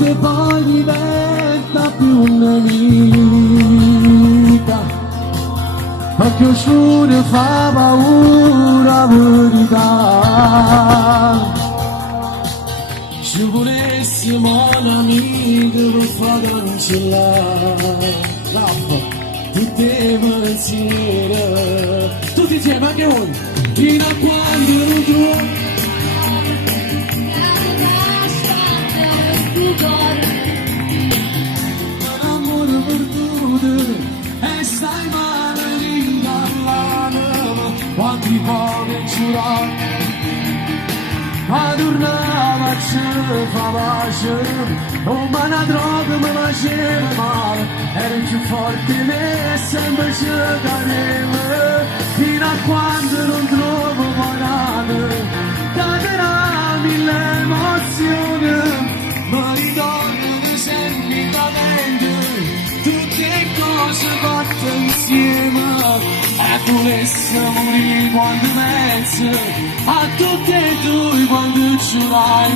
che poi diventa più nemica, perché nessuno fa paura verità. Se volessimo un'amica per far cancellare tutti i pensieri, tutti insieme anche voi, fino a quando non trovo un amore perduto e stai male ringallata, quanti volte giurare ma tornava ci fa pace, oh ma una droga mi faceva male, eri più forte di me e sempre ci cadeva, fino a quando non trovo morale, caderà mille emozioni, mi ritorno di sempre cadente, tutte cose fatte insieme, e volesse morire quando pensi a tutte e due quando ci vai.